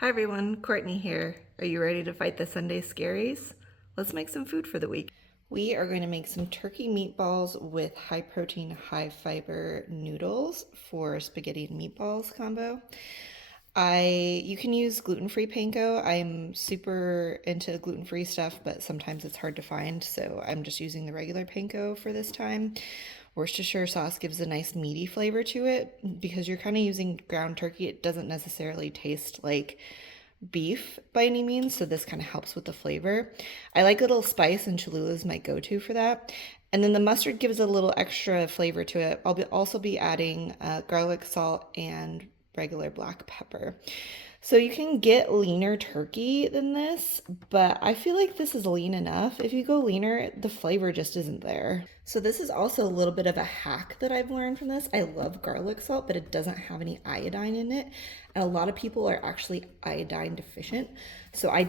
Hi everyone, Courtney here. Are you ready to fight the Sunday scaries? Let's make some food for the week. We are going to make some turkey meatballs with high protein, high fiber noodles for spaghetti and meatballs combo. You can use gluten-free panko. I'm super into gluten-free stuff, but sometimes it's hard to find, so I'm just using the regular panko for this time. Worcestershire sauce gives a nice meaty flavor to it. Because you're kind of using ground turkey, it doesn't necessarily taste like beef by any means, so this kind of helps with the flavor. I like a little spice, and Cholula is my go-to for that. And then the mustard gives a little extra flavor to it. I'll also be adding garlic, salt, and regular black pepper. So you can get leaner turkey than this, but I feel like this is lean enough. If you go leaner, the flavor just isn't there. So this is also a little bit of a hack that I've learned from this. I love garlic salt, but it doesn't have any iodine in it. And a lot of people are actually iodine deficient. So I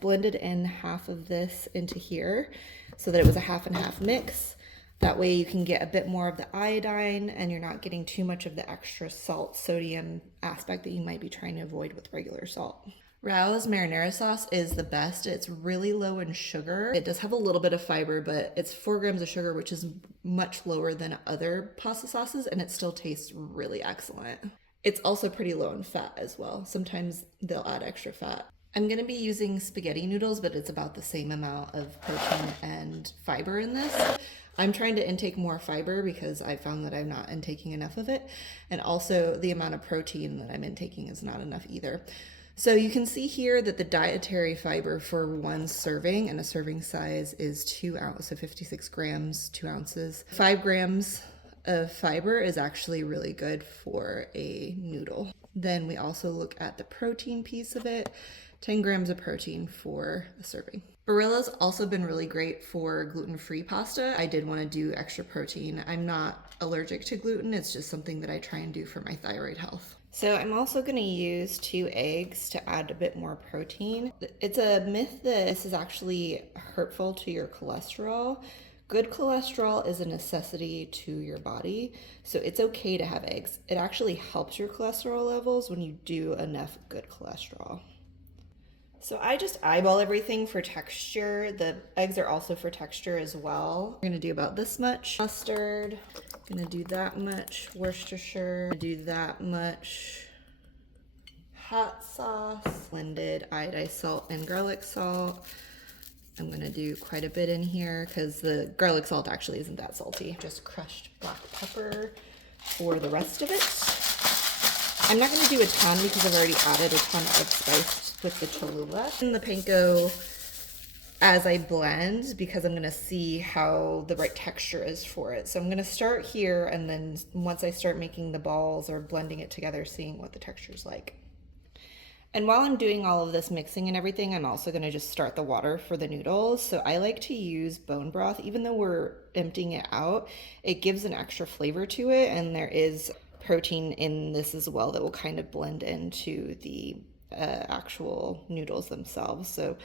blended in half of this into here so that it was a half and half mix. That way you can get a bit more of the iodine and you're not getting too much of the extra salt sodium aspect that you might be trying to avoid with regular salt. Rao's marinara sauce is the best. It's really low in sugar. It does have a little bit of fiber, but it's 4 grams of sugar, which is much lower than other pasta sauces, and it still tastes really excellent. It's also pretty low in fat as well. Sometimes they'll add extra fat. I'm gonna be using spaghetti noodles, but it's about the same amount of protein and fiber in this. I'm trying to intake more fiber because I found that I'm not intaking enough of it. And also the amount of protein that I'm intaking is not enough either. So you can see here that the dietary fiber for one serving, and a serving size is 2 ounces, so 56 grams, 2 ounces. 5 grams of fiber is actually really good for a noodle. Then we also look at the protein piece of it, 10 grams of protein for a serving. Barilla's also been really great for gluten-free pasta. I did want to do extra protein. I'm not allergic to gluten. It's just something that I try and do for my thyroid health. So I'm also going to use 2 eggs to add a bit more protein. It's a myth that this is actually hurtful to your cholesterol. Good cholesterol is a necessity to your body, so it's okay to have eggs. It actually helps your cholesterol levels when you do enough good cholesterol. So I just eyeball everything for texture. The eggs are also for texture as well. We're gonna do about this much mustard. Gonna do that much Worcestershire. Gonna do that much hot sauce. Blended iodized salt and garlic salt. I'm gonna do quite a bit in here because the garlic salt actually isn't that salty. Just crushed black pepper for the rest of it. I'm not gonna do a ton because I've already added a ton of spice with the Cholula and the panko as I blend, because I'm gonna see how the right texture is for it. So I'm gonna start here, and then once I start making the balls or blending it together, seeing what the texture's like. And while I'm doing all of this mixing and everything, I'm also gonna just start the water for the noodles. So I like to use bone broth. Even though we're emptying it out, it gives an extra flavor to it, and there is protein in this as well that will kind of blend into the actual noodles themselves. So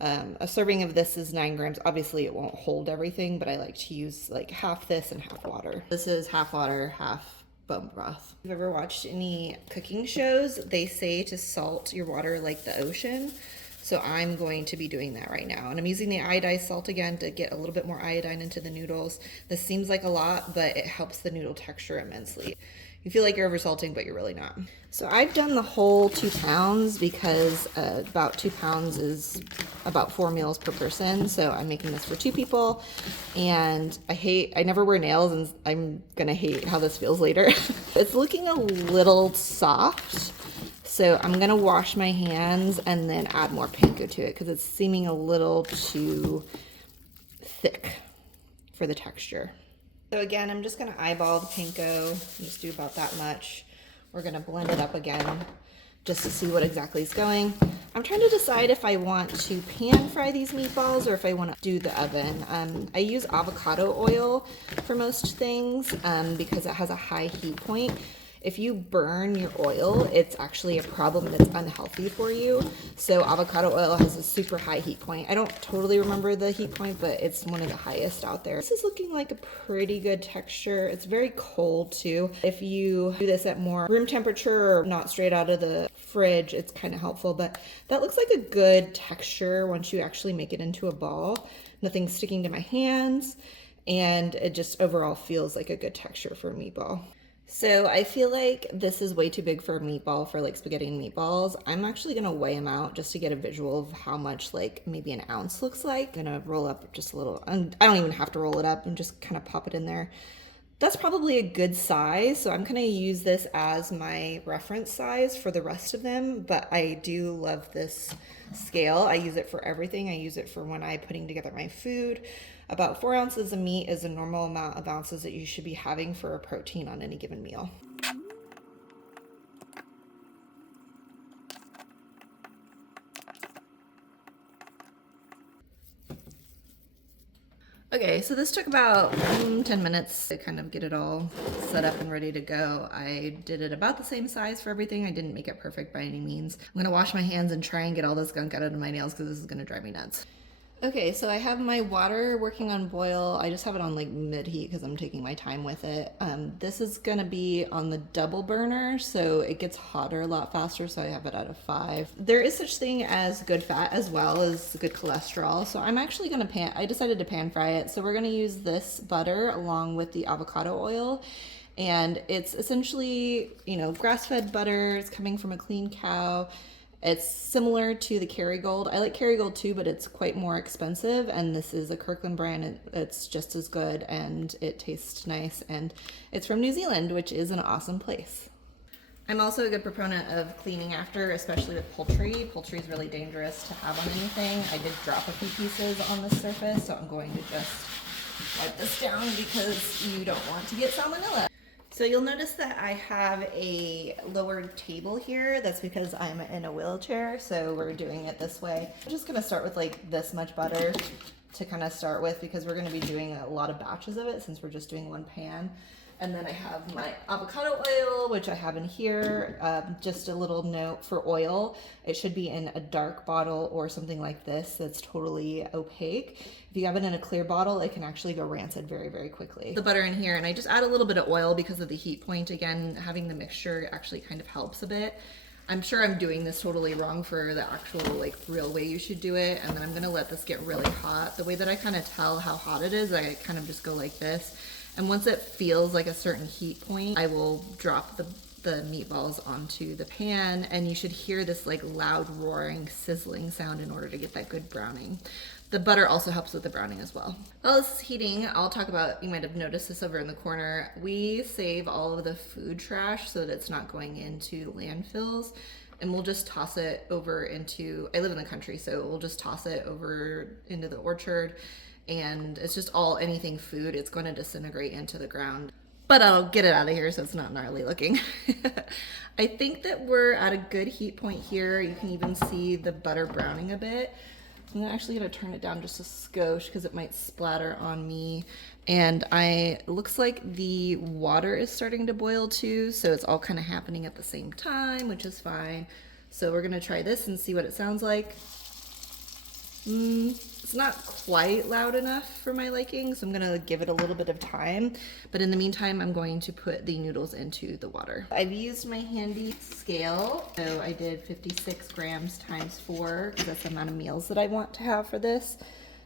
a serving of this is 9 grams. Obviously it won't hold everything, but I like to use like half this and half water. This is half water, half bone broth. If you've ever watched any cooking shows, they say to salt your water like the ocean. So I'm going to be doing that right now. And I'm using the iodized salt again to get a little bit more iodine into the noodles. This seems like a lot, but it helps the noodle texture immensely. You feel like you're oversalting, but you're really not. So I've done the whole 2 pounds because about 2 pounds is about 4 meals per person. So I'm making this for 2 people, and I never wear nails, and I'm gonna hate how this feels later. It's looking a little soft. So I'm gonna wash my hands and then add more panko to it because it's seeming a little too thick for the texture. So again, I'm just gonna eyeball the panko, just do about that much. We're gonna blend it up again just to see what exactly is going. I'm trying to decide if I want to pan fry these meatballs or if I want to do the oven. I use avocado oil for most things because it has a high heat point. if you burn your oil, it's actually a problem and it's unhealthy for you. So avocado oil has a super high heat point. I don't totally remember the heat point, but it's one of the highest out there. This is looking like a pretty good texture. It's very cold too. If you do this at more room temperature or not straight out of the fridge, it's kind of helpful, but that looks like a good texture once you actually make it into a ball. Nothing's sticking to my hands, and it just overall feels like a good texture for a meatball. So I feel like this is way too big for a meatball, for like spaghetti and meatballs. I'm actually gonna weigh them out just to get a visual of how much like maybe an ounce looks like. I'm gonna roll up just a little, I don't even have to roll it up and just kind of pop it in there. That's probably a good size, so I'm gonna use this as my reference size for the rest of them, but I do love this scale. I use it for everything. I use it for when I'm putting together my food. About 4 ounces of meat is a normal amount of ounces that you should be having for a protein on any given meal. Okay, so this took about 10 minutes to kind of get it all set up and ready to go. I did it about the same size for everything. I didn't make it perfect by any means. I'm gonna wash my hands and try and get all this gunk out of my nails because this is gonna drive me nuts. Okay, so I have my water working on boil. I just have it on like mid-heat because I'm taking my time with it. This is gonna be on the double burner, so it gets hotter a lot faster, so I have it at a 5. There is such thing as good fat as well as good cholesterol, so I'm actually gonna I decided to pan fry it. So we're gonna use this butter along with the avocado oil. And it's essentially, you know, grass-fed butter. It's coming from a clean cow. It's similar to the Kerrygold. I like Kerrygold too, but it's quite more expensive. And this is a Kirkland brand. It's just as good and it tastes nice. And it's from New Zealand, which is an awesome place. I'm also a good proponent of cleaning after, especially with poultry. Poultry is really dangerous to have on anything. I did drop a few pieces on the surface, so I'm going to just wipe this down because you don't want to get salmonella. So you'll notice that I have a lowered table here. That's because I'm in a wheelchair, so we're doing it this way. I'm just gonna start with like this much butter to kind of start with because we're gonna be doing a lot of batches of it since we're just doing one pan. And then I have my avocado oil, which I have in here. Just a little note for oil. It should be in a dark bottle or something like this that's totally opaque. If you have it in a clear bottle, it can actually go rancid very, very quickly. The butter in here, and I just add a little bit of oil because of the heat point. Again, having the mixture actually kind of helps a bit. I'm sure I'm doing this totally wrong for the actual like real way you should do it. And then I'm gonna let this get really hot. The way that I kind of tell how hot it is, I kind of just go like this. And once it feels like a certain heat point, I will drop the meatballs onto the pan, and you should hear this like loud roaring, sizzling sound in order to get that good browning. The butter also helps with the browning as well. While this is heating, I'll talk about, you might have noticed this over in the corner, we save all of the food trash so that it's not going into landfills. And we'll just toss it over into, I live in the country, so we'll just toss it over into the orchard. And it's just all anything food, it's going to disintegrate into the ground. But I'll get it out of here so it's not gnarly looking. I think that we're at a good heat point here. You can even see the butter browning a bit. I'm actually gonna turn it down just a skosh because it might splatter on me. And looks like the water is starting to boil too, so it's all kind of happening at the same time, which is fine. So we're gonna try this and see what it sounds like. It's not quite loud enough for my liking, so I'm gonna give it a little bit of time. But in the meantime, I'm going to put the noodles into the water. I've used my handy scale. So I did 56 grams times 4, because that's the amount of meals that I want to have for this.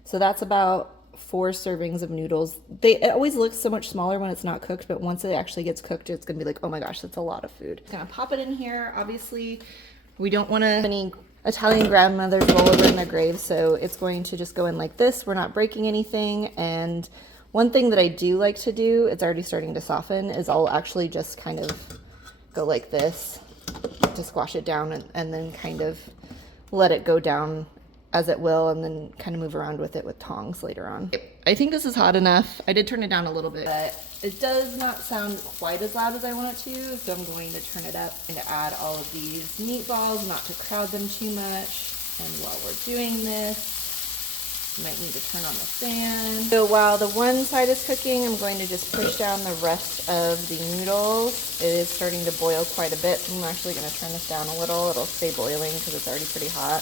So that's about 4 servings of noodles. It always looks so much smaller when it's not cooked, but once it actually gets cooked, it's gonna be like, oh my gosh, that's a lot of food. Gonna pop it in here. Obviously, we don't want to have any Italian grandmothers roll over in their graves, so it's going to just go in like this. We're not breaking anything. And one thing that I do like to do, it's already starting to soften, is I'll actually just kind of go like this to squash it down and then kind of let it go down as it will, and then kind of move around with it with tongs later on. I think this is hot enough. I did turn it down a little bit, but it does not sound quite as loud as I want it to, so I'm going to turn it up and to add all of these meatballs, not to crowd them too much. And while we're doing this, Might need to turn on the fan. So while the one side is cooking, I'm going to just push down the rest of the noodles. It is starting to boil quite a bit, so I'm actually going to turn this down a little. It'll stay boiling because it's already pretty hot.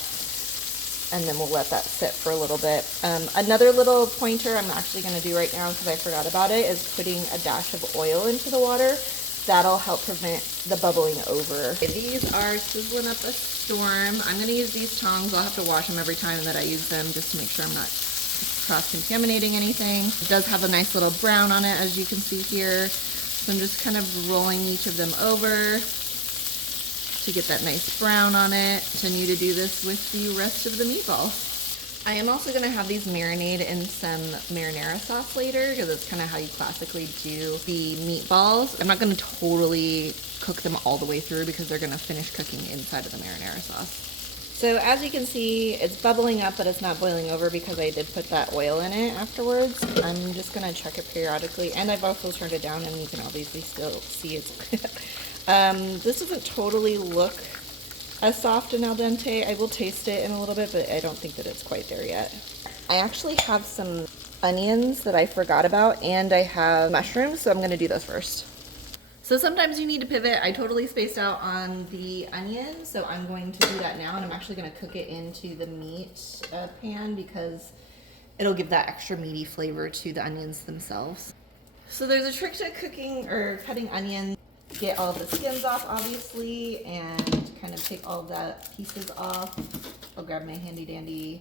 And then we'll let that sit for a little bit. Another little pointer I'm actually going to do right now because I forgot about it is putting a dash of oil into the water. That'll help prevent the bubbling over. Okay, these are sizzling up a storm. I'm gonna use these tongs. I'll have to wash them every time that I use them just to make sure I'm not cross-contaminating anything. It does have a nice little brown on it, as you can see here. So I'm just kind of rolling each of them over to get that nice brown on it. Continue to do this with the rest of the meatball. I am also going to have these marinate in some marinara sauce later because it's kind of how you classically do the meatballs. I'm not going to totally cook them all the way through because they're going to finish cooking inside of the marinara sauce. So as you can see, it's bubbling up, but it's not boiling over because I did put that oil in it afterwards. I'm just going to check it periodically, and I've also turned it down, and you can obviously still see it's this doesn't totally look as soft and al dente. I will taste it in a little bit, but I don't think that it's quite there yet. I actually have some onions that I forgot about, and I have mushrooms, so I'm gonna do those first. So sometimes you need to pivot. I totally spaced out on the onions, so I'm going to do that now, and I'm actually gonna cook it into the meat pan because it'll give that extra meaty flavor to the onions themselves. So there's a trick to cooking or cutting onions. Get all the skins off, obviously, and kind of take all the pieces off. I'll grab my handy dandy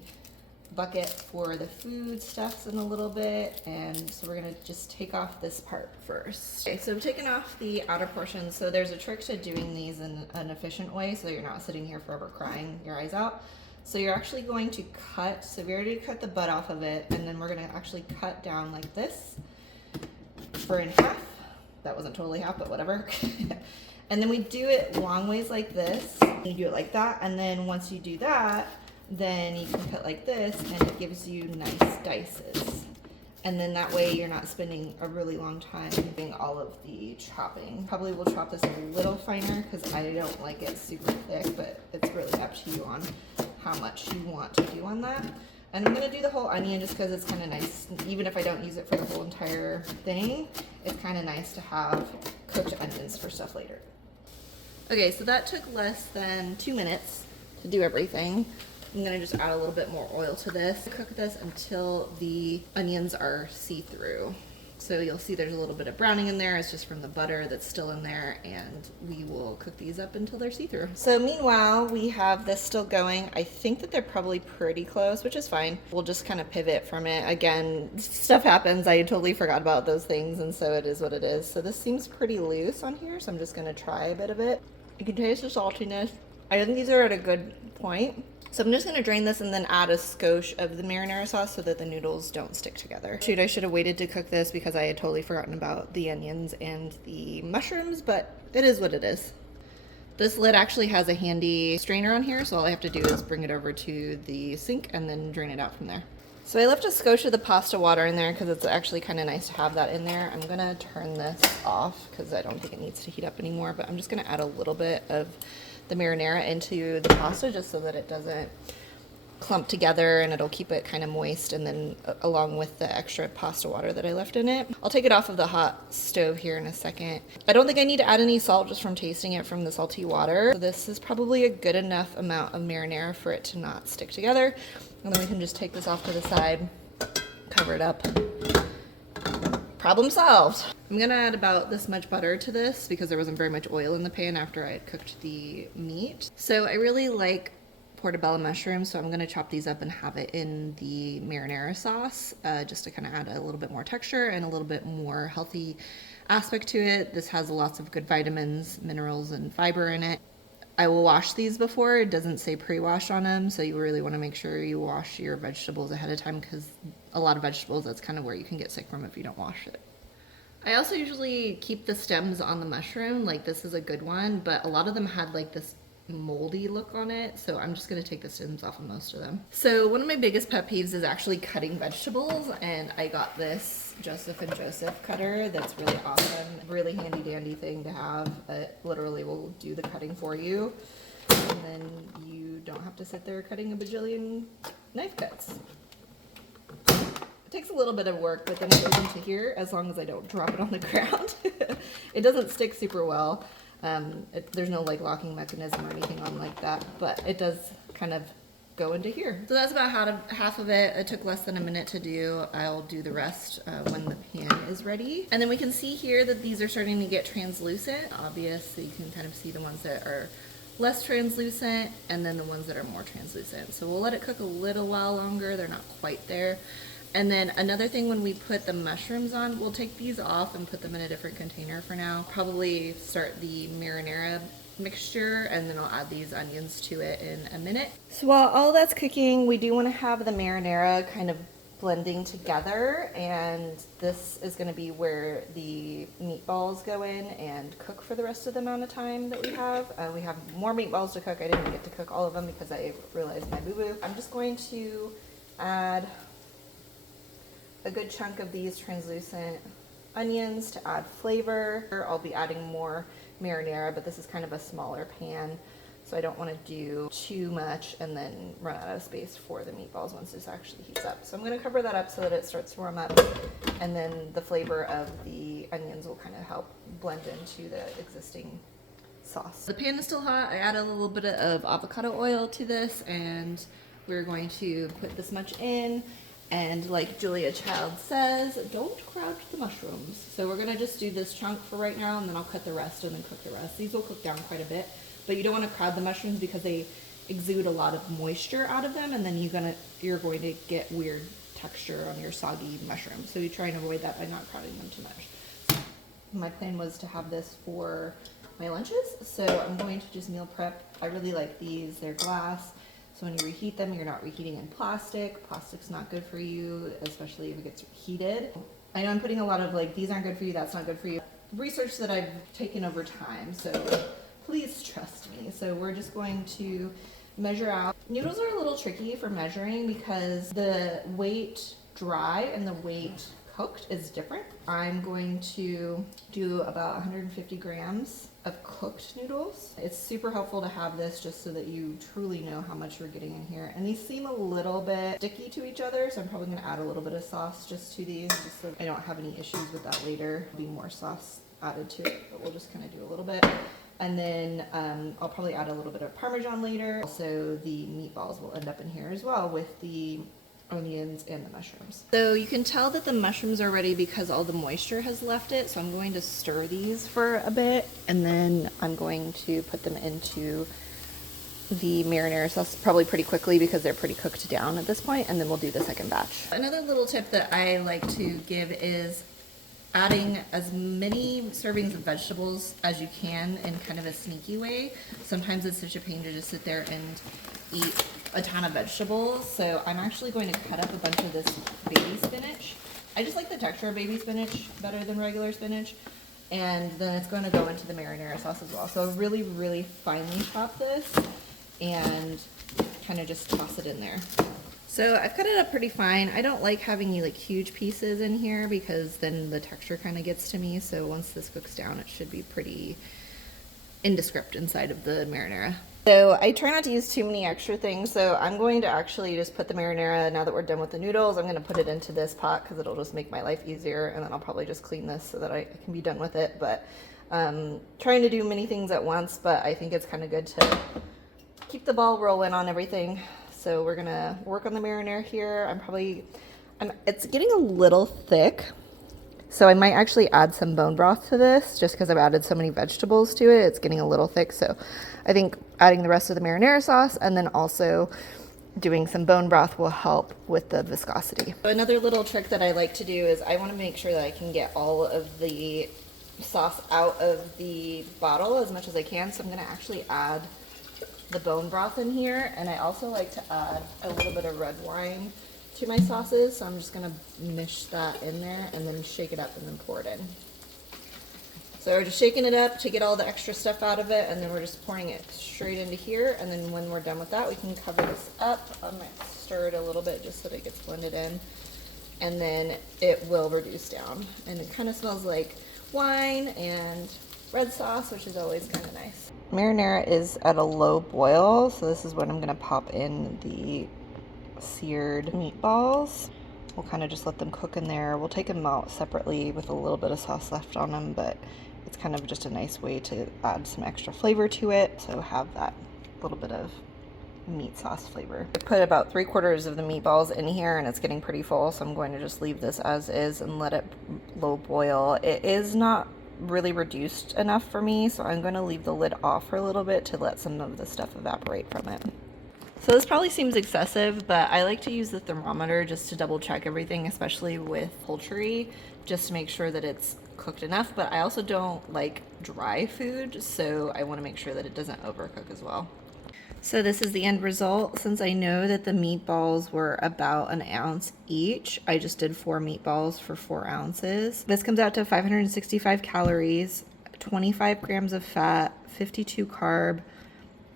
bucket for the food stuffs in a little bit, and so we're gonna just take off this part first. Okay, so I've taken off the outer portion. So there's a trick to doing these in an efficient way so you're not sitting here forever crying your eyes out. So you're actually going to cut, so we already cut the butt off of it, and then we're gonna actually cut down like this for in half. That wasn't totally half, but whatever. And then we do it long ways like this. You do it like that, and then once you do that, then you can cut like this, and it gives you nice dices. And then that way you're not spending a really long time doing all of the chopping. Probably will chop this a little finer because I don't like it super thick, but it's really up to you on how much you want to do on that. And I'm gonna do the whole onion just because it's kind of nice. Even if I don't use it for the whole entire thing, it's kind of nice to have cooked onions for stuff later. Okay, so that took less than 2 minutes to do everything. I'm gonna just add a little bit more oil to this. Cook this until the onions are see-through. So you'll see there's a little bit of browning in there. It's just from the butter that's still in there, and we will cook these up until they're see-through. So meanwhile, we have this still going. I think that they're probably pretty close, which is fine. We'll just kind of pivot from it. Again, stuff happens. I totally forgot about those things, and so it is what it is. So this seems pretty loose on here, so I'm just gonna try a bit of it. You can taste the saltiness. I think these are at a good point. So I'm just gonna drain this and then add a skosh of the marinara sauce so that the noodles don't stick together. Shoot, I should have waited to cook this because I had totally forgotten about the onions and the mushrooms, but it is what it is. This lid actually has a handy strainer on here, so all I have to do is bring it over to the sink and then drain it out from there. So I left a skosh of the pasta water in there because it's actually kind of nice to have that in there. I'm gonna turn this off because I don't think it needs to heat up anymore, but I'm just gonna add a little bit of the marinara into the pasta just so that it doesn't clump together, and it'll keep it kind of moist, and then along with the extra pasta water that I left in it. I'll take it off of the hot stove here in a second. I don't think I need to add any salt just from tasting it from the salty water. So this is probably a good enough amount of marinara for it to not stick together. And then we can just take this off to the side, cover it up. Problem solved. I'm gonna add about this much butter to this because there wasn't very much oil in the pan after I had cooked the meat. So I really like portobello mushrooms, so I'm gonna chop these up and have it in the marinara sauce just to kind of add a little bit more texture and a little bit more healthy aspect to it. This has lots of good vitamins, minerals, and fiber in it. I will wash these before. It doesn't say pre-wash on them, so you really want to make sure you wash your vegetables ahead of time because a lot of vegetables, that's kind of where you can get sick from if you don't wash it. I also usually keep the stems on the mushroom, like this is a good one, but a lot of them had like this moldy look on it, so I'm just going to take the stems off of most of them. So one of my biggest pet peeves is actually cutting vegetables, and I got this Joseph & Joseph cutter that's really awesome, really handy dandy thing to have. It literally will do the cutting for you, and then you don't have to sit there cutting a bajillion knife cuts. It takes a little bit of work, but then it goes into here as long as I don't drop it on the ground. It doesn't stick super well. There's no like locking mechanism or anything on like that, but it does kind of go into here. So that's about half of it. It took less than a minute to do. I'll do the rest when the pan is ready. And then we can see here that these are starting to get translucent. Obvious, so you can kind of see the ones that are less translucent and then the ones that are more translucent. So we'll let it cook a little while longer. They're not quite there. And then another thing, when we put the mushrooms on, we'll take these off and put them in a different container for now. Probably start the marinara mixture, and then I'll add these onions to it in a minute. So while all that's cooking, we do want to have the marinara kind of blending together, and this is going to be where the meatballs go in and cook for the rest of the amount of time that we have. We have more meatballs to cook. I didn't get to cook all of them because I realized my boo-boo. I'm just going to add a good chunk of these translucent onions to add flavor. I'll be adding more marinara, but this is kind of a smaller pan, so I don't want to do too much and then run out of space for the meatballs once this actually heats up. So I'm going to cover that up so that it starts to warm up, and then the flavor of the onions will kind of help blend into the existing sauce. The pan is still hot. I added a little bit of avocado oil to this, and we're going to put this much in. And like Julia Child says, don't crowd the mushrooms. So we're gonna just do this chunk for right now, and then I'll cut the rest and then cook the rest. These will cook down quite a bit, but you don't wanna crowd the mushrooms because they exude a lot of moisture out of them, and then you're going to get weird texture on your soggy mushrooms. So you try and avoid that by not crowding them too much. My plan was to have this for my lunches, so I'm going to just meal prep. I really like these, they're glass. So when you reheat them, you're not reheating in plastic. Plastic's not good for you, especially if it gets heated. I know I'm putting a lot of like, these aren't good for you, that's not good for you. Research that I've taken over time, so please trust me. So we're just going to measure out. Noodles are a little tricky for measuring because the weight dry and the weight cooked is different. I'm going to do about 150 grams of cooked noodles. It's super helpful to have this just so that you truly know how much you're getting in here. And these seem a little bit sticky to each other, so I'm probably gonna add a little bit of sauce just to these, just so I don't have any issues with that later. There'll be more sauce added to it, but we'll just kind of do a little bit. And then I'll probably add a little bit of Parmesan later. Also, the meatballs will end up in here as well with the onions and the mushrooms. So you can tell that the mushrooms are ready because all the moisture has left it. So I'm going to stir these for a bit, and then I'm going to put them into the marinara sauce probably pretty quickly because they're pretty cooked down at this point, and then we'll do the second batch. Another little tip that I like to give is adding as many servings of vegetables as you can in kind of a sneaky way. Sometimes it's such a pain to just sit there and eat a ton of vegetables, so I'm actually going to cut up a bunch of this baby spinach. I just like the texture of baby spinach better than regular spinach, and then it's going to go into the marinara sauce as well. So really, really finely chop this and kind of just toss it in there. So I've cut it up pretty fine. I don't like having like huge pieces in here because then the texture kind of gets to me. So once this cooks down, it should be pretty indescript inside of the marinara. So I try not to use too many extra things, so I'm going to actually just put the marinara, now that we're done with the noodles, I'm going to put it into this pot because it'll just make my life easier, and then I'll probably just clean this so that I can be done with it. But trying to do many things at once, but I think it's kind of good to keep the ball rolling on everything. So we're going to work on the marinara here. It's getting a little thick, so I might actually add some bone broth to this just because I've added so many vegetables to it. It's getting a little thick, so I think adding the rest of the marinara sauce and then also doing some bone broth will help with the viscosity. So another little trick that I like to do is I want to make sure that I can get all of the sauce out of the bottle as much as I can. So I'm going to actually add the bone broth in here, and I also like to add a little bit of red wine to my sauces. So I'm just going to mish that in there and then shake it up and then pour it in. So we're just shaking it up to get all the extra stuff out of it, and then we're just pouring it straight into here, and then when we're done with that, we can cover this up. I might stir it a little bit just so that it gets blended in, and then it will reduce down. And it kind of smells like wine and red sauce, which is always kind of nice. Marinara is at a low boil, so this is when I'm going to pop in the seared meatballs. We'll kind of just let them cook in there. We'll take them out separately with a little bit of sauce left on them, but it's kind of just a nice way to add some extra flavor to it. So have that little bit of meat sauce flavor. I put about 3/4 of the meatballs in here and it's getting pretty full, so I'm going to just leave this as is and let it low boil. It is not really reduced enough for me, so I'm going to leave the lid off for a little bit to let some of the stuff evaporate from it. So this probably seems excessive, but I like to use the thermometer just to double check everything, especially with poultry, just to make sure that it's cooked enough. But I also don't like dry food, so I want to make sure that it doesn't overcook as well. So this is the end result. Since I know that the meatballs were about an ounce each, I just did 4 meatballs for 4 ounces. This comes out to 565 calories, 25 grams of fat, 52 carb,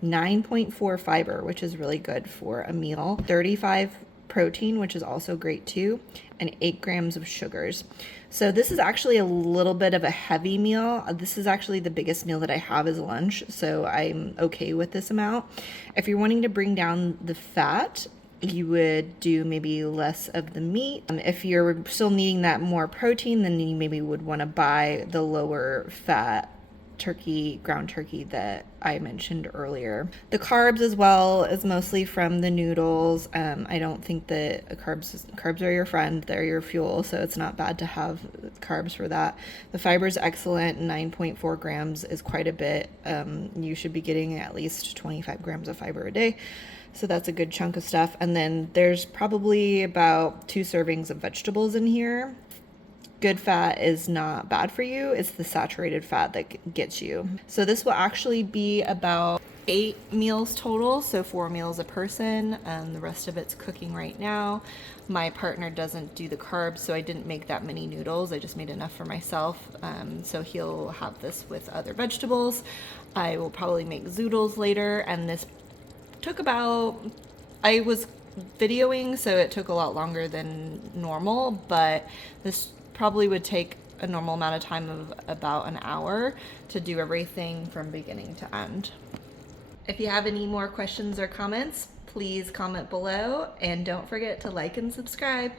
9.4 fiber, which is really good for a meal, 35 protein, which is also great too, and 8 grams of sugars. So this is actually a little bit of a heavy meal. This is actually the biggest meal that I have as lunch, so I'm okay with this amount. If you're wanting to bring down the fat, you would do maybe less of the meat. If you're still needing that more protein, then you maybe would want to buy the lower fat ground turkey that I mentioned earlier. The carbs as well is mostly from the noodles. I don't think that carbs are your friend, they're your fuel, so it's not bad to have carbs for that. The fiber is excellent. 9.4 grams is quite a bit. You should be getting at least 25 grams of fiber a day, so that's a good chunk of stuff. And then there's probably about 2 servings of vegetables in here. Good fat is not bad for you. It's the saturated fat that gets you. So this will actually be about 8 meals total, so 4 meals a person, and the rest of it's cooking right now. My partner doesn't do the carbs, so I didn't make that many noodles. I just made enough for myself, so he'll have this with other vegetables. I will probably make zoodles later, and this took about, I was videoing, so it took a lot longer than normal, but this probably would take a normal amount of time of about an hour to do everything from beginning to end. If you have any more questions or comments, please comment below, and don't forget to like and subscribe.